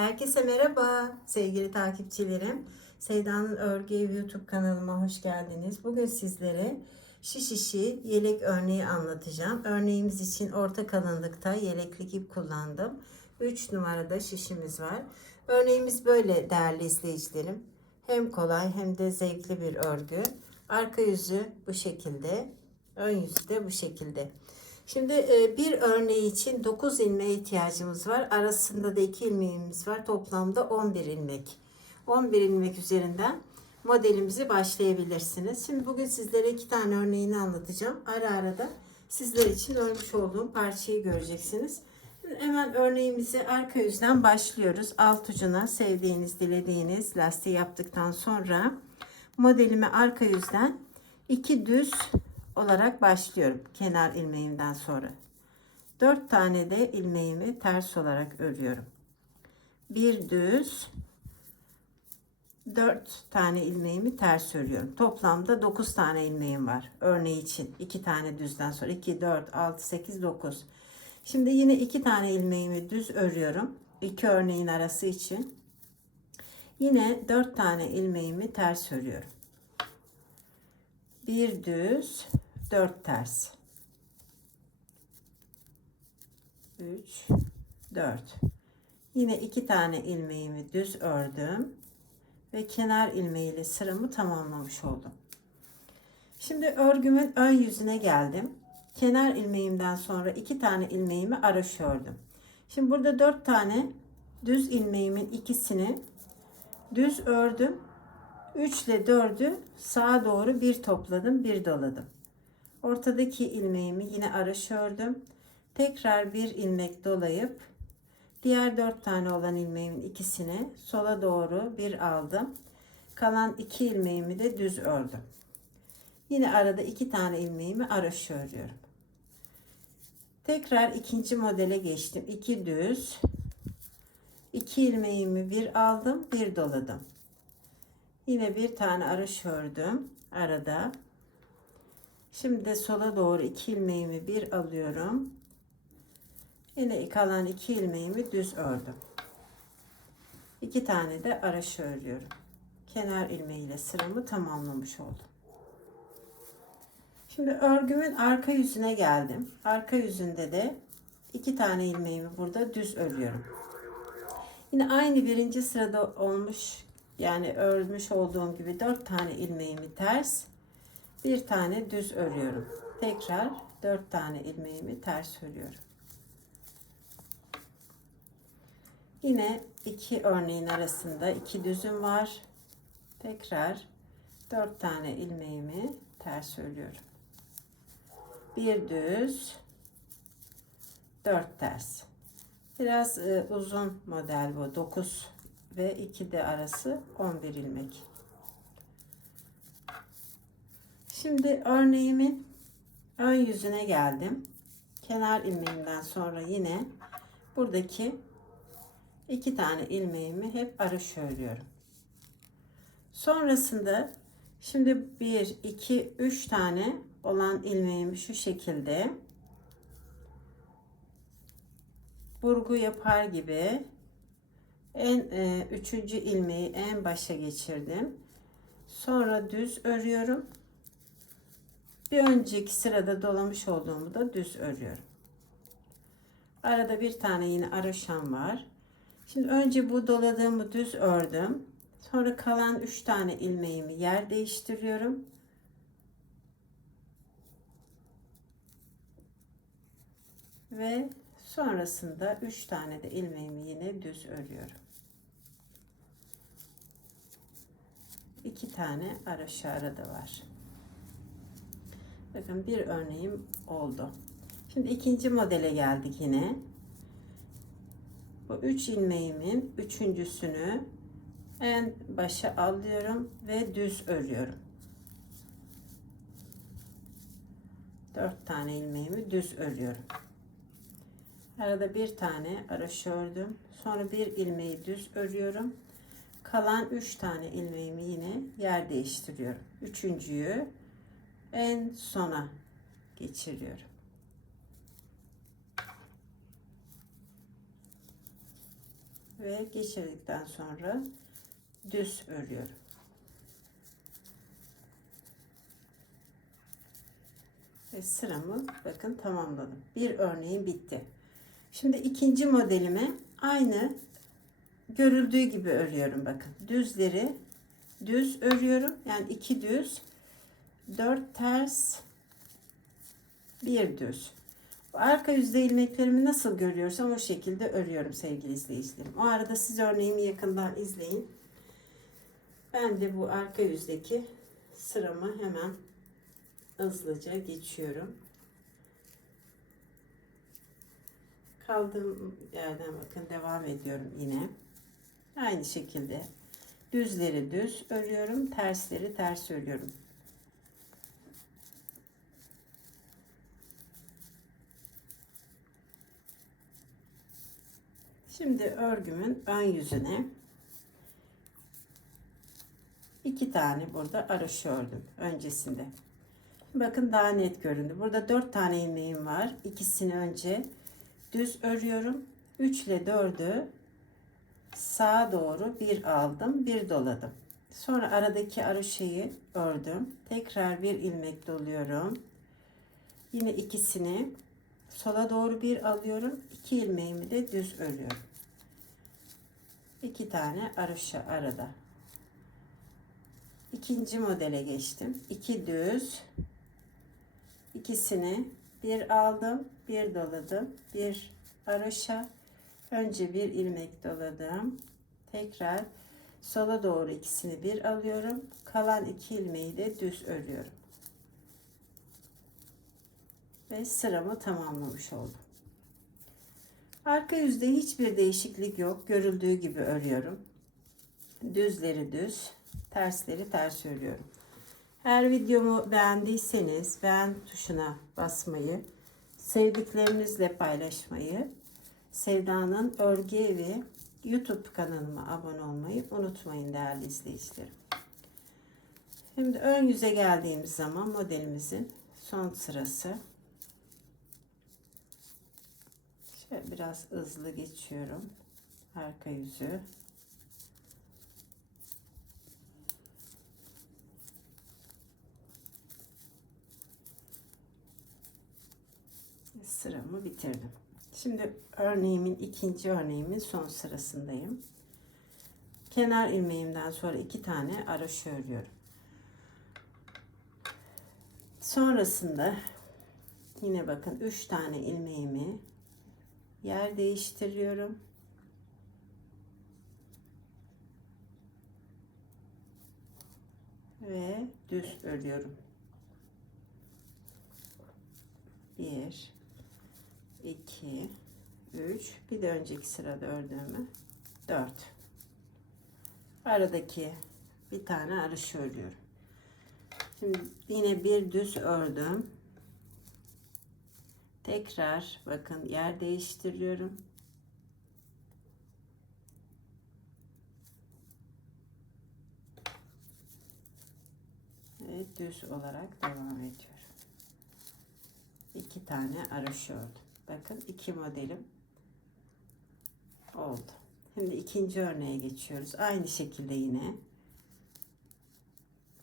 Herkese merhaba sevgili takipçilerim. Seyda'nın Örgü Evi YouTube kanalıma hoş geldiniz. Bugün sizlere şiş işi yelek örneği anlatacağım. Örneğimiz için orta kalınlıkta yeleklik ip kullandım. 3 numarada şişimiz var. Örneğimiz böyle değerli izleyicilerim. Hem kolay hem de zevkli bir örgü. Arka yüzü bu şekilde. Ön yüzü de bu şekilde. Şimdi e, bir örneği için 9 ilmeğe ihtiyacımız var. Arasında da 2 ilmeğimiz var. Toplamda 11 ilmek. 11 ilmek üzerinden modelimizi başlayabilirsiniz. Şimdi bugün sizlere iki tane örneğini anlatacağım. Ara ara da sizler için örmüş olduğum parçayı göreceksiniz. Hemen örneğimizi arka yüzden başlıyoruz. Alt ucuna sevdiğiniz, dilediğiniz lastiği yaptıktan sonra modelimi arka yüzden iki düz olarak başlıyorum kenar ilmeğimden sonra. 4 tane de ilmeğimi ters olarak örüyorum. Bir düz 4 tane ilmeğimi ters örüyorum. Toplamda 9 tane ilmeğim var. Örneği için 2 tane düzden sonra 2 4 6 8 9. Şimdi yine 2 tane ilmeğimi düz örüyorum. 2 örneğin arası için. Yine 4 tane ilmeğimi ters örüyorum. Bir düz 4 ters. 3 4 yine iki tane ilmeğimi düz ördüm ve kenar ilmeğiyle sıramı tamamlamış oldum. Şimdi örgümün ön yüzüne geldim. Kenar ilmeğimden sonra iki tane ilmeğimi araş ördüm şimdi burada dört tane düz ilmeğimin ikisini düz ördüm 3 ile 4'ü sağa doğru bir topladım bir doladım Ortadaki ilmeğimi yine araş ördüm. Tekrar bir ilmek dolayıp diğer dört tane olan ilmeğimin ikisini sola doğru bir aldım. Kalan iki ilmeğimi de düz ördüm. Yine arada iki tane ilmeğimi araş örüyorum. Tekrar ikinci modele geçtim. İki düz. iki ilmeğimi bir aldım, bir doladım. Yine bir tane araş ördüm arada. Şimdi de sola doğru iki ilmeğimi bir alıyorum. Yine kalan iki ilmeğimi düz ördüm. İki tane de araş örüyorum. Kenar ilmeğiyle sıramı tamamlamış oldum. Şimdi örgümün arka yüzüne geldim. Arka yüzünde de iki tane ilmeğimi burada düz örüyorum. Yine aynı birinci sırada olmuş yani örmüş olduğum gibi dört tane ilmeğimi ters bir tane düz örüyorum. Tekrar dört tane ilmeğimi ters örüyorum. Yine iki örneğin arasında iki düzüm var. Tekrar dört tane ilmeğimi ters örüyorum. Bir düz, dört ters. Biraz e, uzun model bu. 9 ve 2 de arası 11 ilmek. Şimdi örneğimin ön yüzüne geldim. Kenar ilmeğimden sonra yine buradaki iki tane ilmeğimi hep araş örüyorum. Sonrasında şimdi bir, iki, üç tane olan ilmeğimi şu şekilde burgu yapar gibi en e, üçüncü ilmeği en başa geçirdim. Sonra düz örüyorum. Bir önceki sırada dolamış olduğumu da düz örüyorum. Arada bir tane yine araşan var. Şimdi önce bu doladığımı düz ördüm. Sonra kalan 3 tane ilmeğimi yer değiştiriyorum. Ve sonrasında 3 tane de ilmeğimi yine düz örüyorum. 2 tane araşı arada var. Bakın bir örneğim oldu. Şimdi ikinci modele geldik yine. Bu üç ilmeğimin üçüncüsünü en başa alıyorum ve düz örüyorum. Dört tane ilmeğimi düz örüyorum. Arada bir tane araş ördüm. Sonra bir ilmeği düz örüyorum. Kalan üç tane ilmeğimi yine yer değiştiriyorum. Üçüncüyü en sona geçiriyorum. ve geçirdikten sonra düz örüyorum. Ve sıramı bakın tamamladım. Bir örneğim bitti. Şimdi ikinci modelimi aynı görüldüğü gibi örüyorum bakın. Düzleri düz örüyorum. Yani iki düz, dört ters, bir düz. Bu arka yüzde ilmeklerimi nasıl görüyorsam o şekilde örüyorum sevgili izleyicilerim. O arada siz örneğimi yakından izleyin. Ben de bu arka yüzdeki sıramı hemen hızlıca geçiyorum. Kaldığım yerden bakın devam ediyorum yine. Aynı şekilde düzleri düz örüyorum, tersleri ters örüyorum. Şimdi örgümün ön yüzüne iki tane burada araşı ördüm öncesinde. Bakın daha net göründü. Burada dört tane ilmeğim var. İkisini önce düz örüyorum. 3 ile 4'ü sağa doğru bir aldım, bir doladım. Sonra aradaki aroşeyi ördüm. Tekrar bir ilmek doluyorum. Yine ikisini sola doğru bir alıyorum. İki ilmeğimi de düz örüyorum. İki tane aroşa arada. İkinci modele geçtim. İki düz. İkisini bir aldım, bir doladım, bir aroşa. Önce bir ilmek doladım. Tekrar sola doğru ikisini bir alıyorum. Kalan iki ilmeği de düz örüyorum. Ve sıramı tamamlamış oldum. Arka yüzde hiçbir değişiklik yok. Görüldüğü gibi örüyorum. Düzleri düz, tersleri ters örüyorum. Her videomu beğendiyseniz beğen tuşuna basmayı, sevdiklerinizle paylaşmayı, Sevda'nın Örgü Evi YouTube kanalıma abone olmayı unutmayın değerli izleyicilerim. Şimdi ön yüze geldiğimiz zaman modelimizin son sırası. Şöyle biraz hızlı geçiyorum. Arka yüzü. Sıramı bitirdim. Şimdi örneğimin ikinci örneğimin son sırasındayım. Kenar ilmeğimden sonra iki tane araşı örüyorum. Sonrasında yine bakın üç tane ilmeğimi yer değiştiriyorum. Ve düz örüyorum. Bir, 2 3 bir de önceki sırada ördüğümü 4 aradaki bir tane arış örüyorum. Şimdi yine bir düz ördüm. Tekrar bakın yer değiştiriyorum. Ve düz olarak devam ediyorum. İki tane araş ördüm Bakın iki modelim oldu. Şimdi ikinci örneğe geçiyoruz. Aynı şekilde yine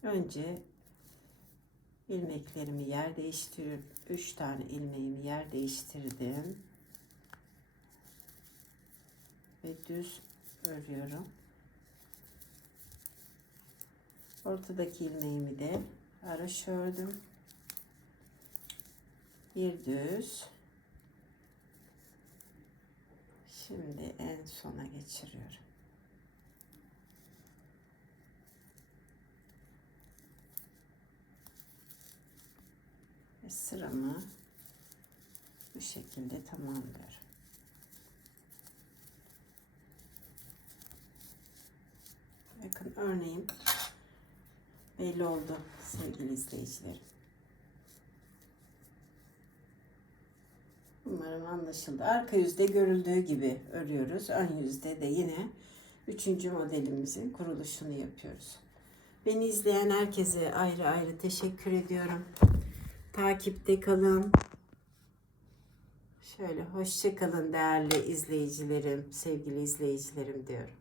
önce ilmeklerimi yer değiştiriyorum. Üç tane ilmeğimi yer değiştirdim. Ve düz örüyorum. Ortadaki ilmeğimi de araş ördüm. Bir düz Şimdi en sona geçiriyorum. Ve sıramı bu şekilde tamamlıyorum. Bakın örneğim belli oldu sevgili izleyicilerim. Umarım anlaşıldı. Arka yüzde görüldüğü gibi örüyoruz. Ön yüzde de yine üçüncü modelimizin kuruluşunu yapıyoruz. Beni izleyen herkese ayrı ayrı teşekkür ediyorum. Takipte kalın. Şöyle hoşça kalın değerli izleyicilerim, sevgili izleyicilerim diyorum.